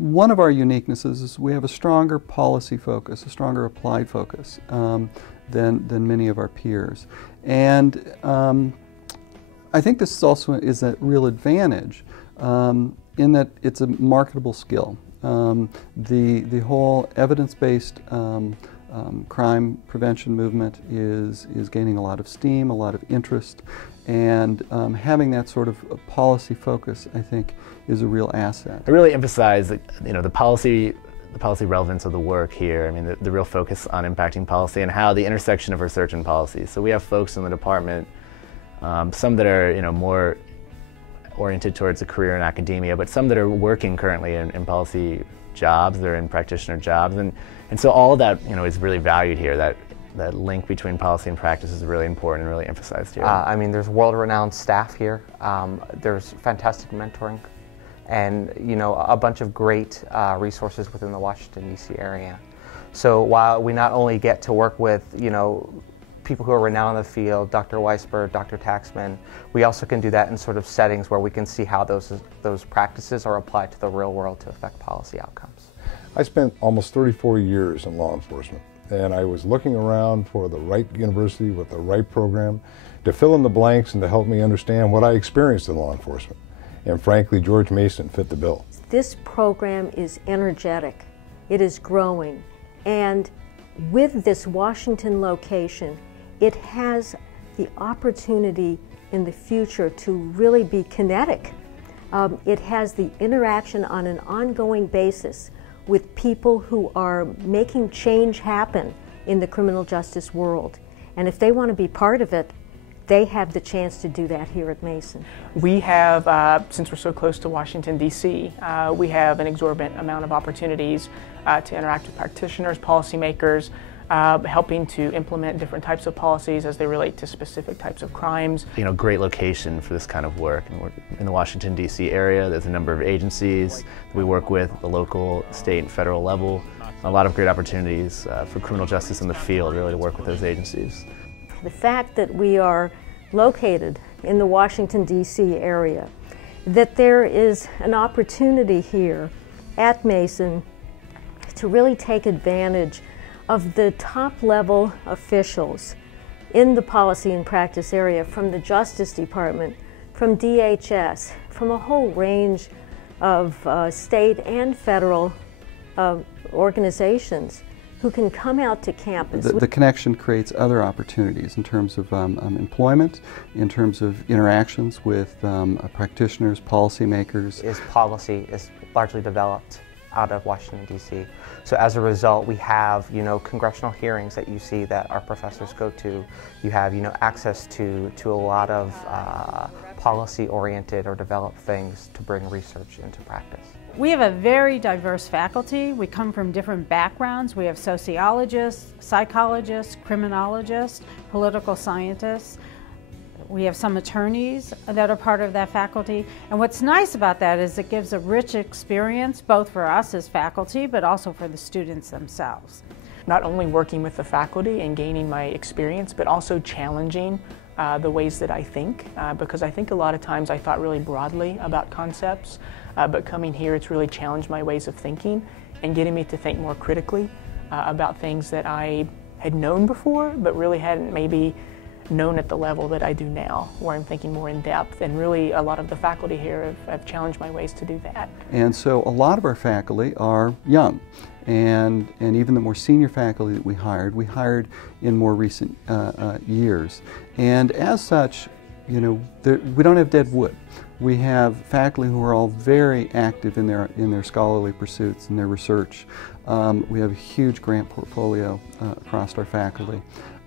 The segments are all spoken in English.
One of our uniquenesses is we have a stronger policy focus, a stronger applied focus than many of our peers. And I think this also is a real advantage in that it's a marketable skill. The whole evidence-based crime prevention movement is gaining a lot of steam, a lot of interest, and having that sort of policy focus, I think, is a real asset. I really emphasize the policy relevance of the work here. I mean, the real focus on impacting policy and how the intersection of research and policy. So we have folks in the department, some that are more oriented towards a career in academia, but some that are working currently in policy jobs, they're in practitioner jobs, and so all of that is really valued here. That link between policy and practice is really important and really emphasized here. I mean, there's world-renowned staff here. There's fantastic mentoring, and a bunch of great resources within the Washington, D.C. area. So while we not only get to work with people who are renowned in the field, Dr. Weisberg, Dr. Taxman, we also can do that in sort of settings where we can see how those practices are applied to the real world to affect policy outcomes. I spent almost 34 years in law enforcement, and I was looking around for the right university with the right program to fill in the blanks and to help me understand what I experienced in law enforcement. And frankly, George Mason fit the bill. This program is energetic, it is growing, and with this Washington location, it has the opportunity in the future to really be kinetic. It has the interaction on an ongoing basis with people who are making change happen in the criminal justice world. And if they want to be part of it, they have the chance to do that here at Mason. We have, since we're so close to Washington, D.C., we have an exorbitant amount of opportunities to interact with practitioners, policymakers, helping to implement different types of policies as they relate to specific types of crimes. Great location for this kind of work. And we're in the Washington, D.C. area. There's a number of agencies that we work with at the local, state, and federal level. A lot of great opportunities for criminal justice in the field, really, to work with those agencies. The fact that we are located in the Washington, D.C. area, that there is an opportunity here at Mason to really take advantage of the top-level officials in the policy and practice area, from the Justice Department, from DHS, from a whole range of state and federal organizations who can come out to campus. The connection creates other opportunities in terms of employment, in terms of interactions with practitioners, policymakers. Policy is largely developed out of Washington, D.C. So as a result, we have, congressional hearings that you see that our professors go to. You have, access to a lot of policy-oriented or developed things to bring research into practice. We have a very diverse faculty. We come from different backgrounds. We have sociologists, psychologists, criminologists, political scientists. We have some attorneys that are part of that faculty. And what's nice about that is it gives a rich experience both for us as faculty, but also for the students themselves. Not only working with the faculty and gaining my experience, but also challenging the ways that I think, because I think a lot of times I thought really broadly about concepts, but coming here it's really challenged my ways of thinking and getting me to think more critically about things that I had known before, but really hadn't maybe known at the level that I do now, where I'm thinking more in depth, and really a lot of the faculty here have challenged my ways to do that. And so a lot of our faculty are young, and even the more senior faculty that we hired in more recent years. And as such, we don't have dead wood. We have faculty who are all very active in their scholarly pursuits and their research. We have a huge grant portfolio across our faculty.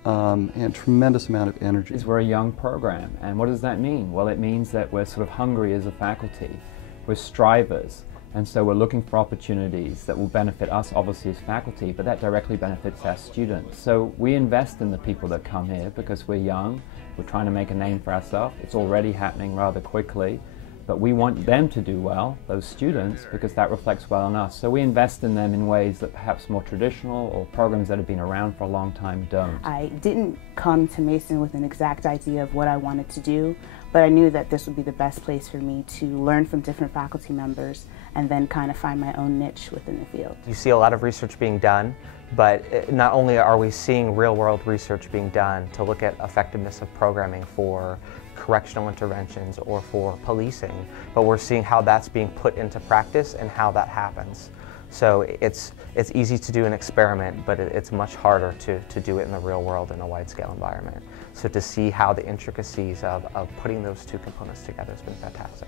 And tremendous amount of energy. We're a young program, and what does that mean? Well, it means that we're sort of hungry as a faculty. We're strivers, and so we're looking for opportunities that will benefit us, obviously, as faculty, but that directly benefits our students. So we invest in the people that come here because we're young, we're trying to make a name for ourselves. It's already happening rather quickly, but we want them to do well, those students, because that reflects well on us. So we invest in them in ways that perhaps more traditional or programs that have been around for a long time don't. I didn't come to Mason with an exact idea of what I wanted to do, but I knew that this would be the best place for me to learn from different faculty members and then kind of find my own niche within the field. You see a lot of research being done, but not only are we seeing real-world research being done to look at effectiveness of programming for correctional interventions or for policing, but we're seeing how that's being put into practice and how that happens. So it's easy to do an experiment, but it's much harder to do it in the real world in a wide-scale environment. So to see how the intricacies of putting those two components together has been fantastic.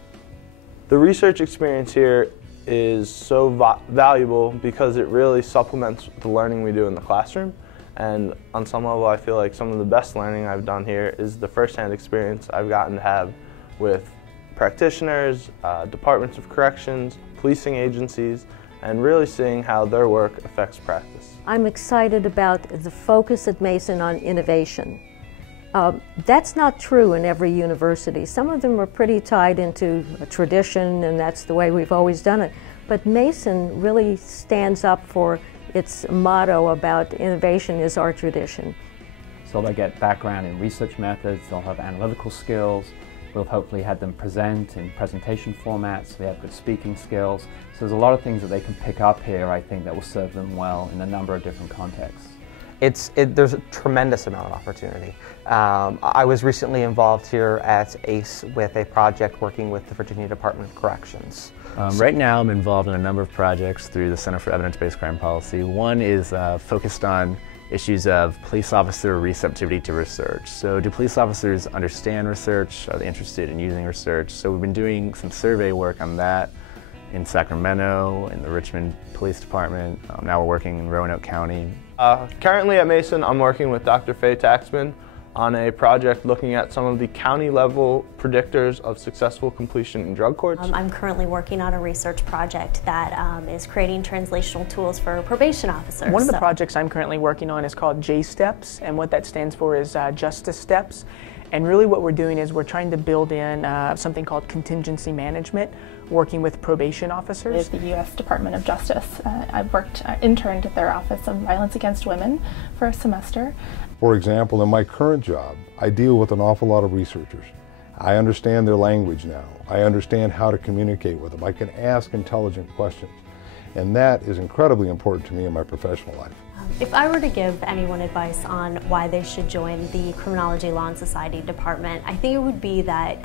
The research experience here is so valuable because it really supplements the learning we do in the classroom. And on some level, I feel like some of the best learning I've done here is the first-hand experience I've gotten to have with practitioners, departments of corrections, policing agencies, and really seeing how their work affects practice. I'm excited about the focus at Mason on innovation. That's not true in every university. Some of them are pretty tied into a tradition, and that's the way we've always done it. But Mason really stands up for its motto about innovation is our tradition. So they'll get background in research methods, they'll have analytical skills, we'll hopefully have them present in presentation formats, so they have good speaking skills. So there's a lot of things that they can pick up here, I think, that will serve them well in a number of different contexts. There's a tremendous amount of opportunity. I was recently involved here at ACE with a project working with the Virginia Department of Corrections. Right now I'm involved in a number of projects through the Center for Evidence-Based Crime Policy. One is focused on issues of police officer receptivity to research. So do police officers understand research? Are they interested in using research? So we've been doing some survey work on that in Sacramento, in the Richmond Police Department. Now we're working in Roanoke County. Currently at Mason, I'm working with Dr. Faye Taxman on a project looking at some of the county-level predictors of successful completion in drug courts. I'm currently working on a research project that is creating translational tools for probation officers. One of the projects I'm currently working on is called J-Steps, and what that stands for is Justice Steps. And really what we're doing is we're trying to build in something called contingency management, working with probation officers. With the U.S. Department of Justice. I've interned at their Office of Violence Against Women for a semester. For example, in my current job, I deal with an awful lot of researchers. I understand their language now. I understand how to communicate with them. I can ask intelligent questions. And that is incredibly important to me in my professional life. If I were to give anyone advice on why they should join the Criminology Law and Society Department, I think it would be that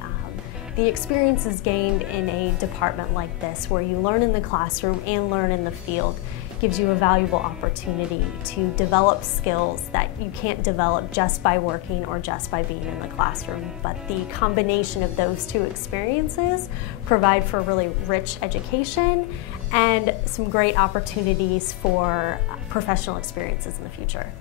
the experiences gained in a department like this, where you learn in the classroom and learn in the field, gives you a valuable opportunity to develop skills that you can't develop just by working or just by being in the classroom. But the combination of those two experiences provide for really rich education and some great opportunities for professional experiences in the future.